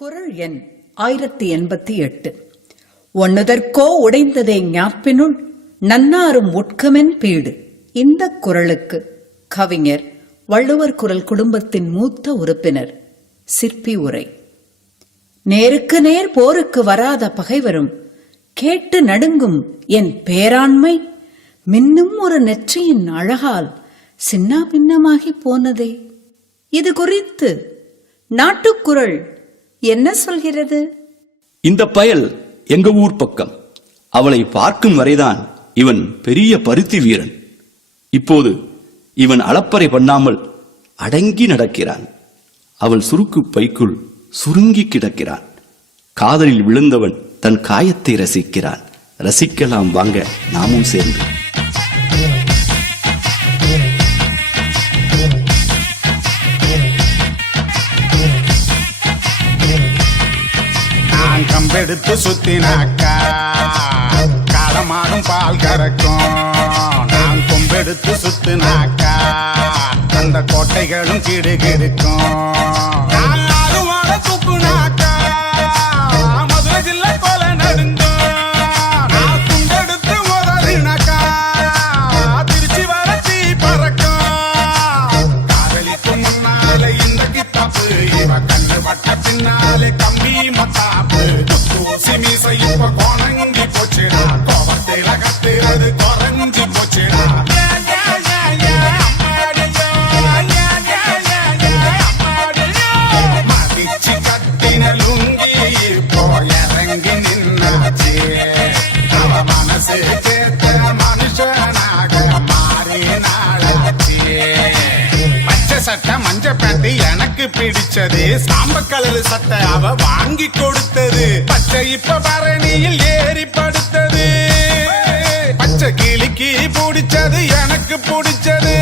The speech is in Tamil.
குறள் எண் 1088. ஒன்னுதற்கோ உடைந்ததே ஞாப்பினுள் நன்னாரும் உட்கமென் பீடு. இந்த குறளுக்கு கவிஞர் வள்ளுவர் குறள் குடும்பத்தின் மூத்த உறுப்பினர் சிற்பி உரை. நேருக்கு நேர் போருக்கு வராத பகைவரும் கேட்டு நடுங்கும் என் பேராண்மை மின்னும் ஒரு நெற்றியின் அழகால் சின்னா பின்னமாகி போனதே. இது குறித்து நாட்டுக்குறள் என்ன சொல்கிறது? இந்த பயல் எங்க ஊர் பக்கம். அவளை பார்க்கும் வரைதான் இவன் பெரிய பருத்தி வீரன். இப்போது இவன் அளப்பறை பண்ணாமல் அடங்கி நடக்கிறான். அவள் சுருக்கு பைக்குள் சுருங்கி கிடக்கிறான். காதலில் விழுந்தவன் தன் காயத்தை ரசிக்கிறான். ரசிக்கலாம் வாங்க நாமும் சேர்ந்து. கம்பெடுத்து சுத்தினாக்கா காலமாடும் பால் கறக்கும். நான் கொம்பெடுத்து சுத்தினாக்கா அந்த கோட்டைகளும் கிடுகிடுக்கும். துப்புனாக்கா மதுரை ஜில்லை போல நடுங்கும். நான் துண்டெடுத்து உதறினாக்கா திருச்சி வறட்சி பறக்கும். காதலிக்கு முன்னாலே இந்த கித்தாப்பு இவ கண்ணு பட்ட பின்னாலே கம்பி மத்தாப்பு. மீசை இப்ப கோணங்கி போச்சுடா. கோபத்தில கத்துறது குறைஞ்சி போச்சுடா. மதிச்சு கட்டின லுங்கி இப்போ இறங்கி நின்னாச்சு. அவ மனசு கேட்ட மனுஷனாக மாறி நாளாச்சு. பச்சை சட்டை மஞ்ச பேட்டி எனக்கு பிடிச்சது. சாம்ப கலரு சட்டை அவ வாங்கி கொடுத்தது. பச்சை இப்ப பரணியில் ஏறி படுத்தது. பச்சை கிளிக்கு பிடிச்சது எனக்கு பிடிச்சது.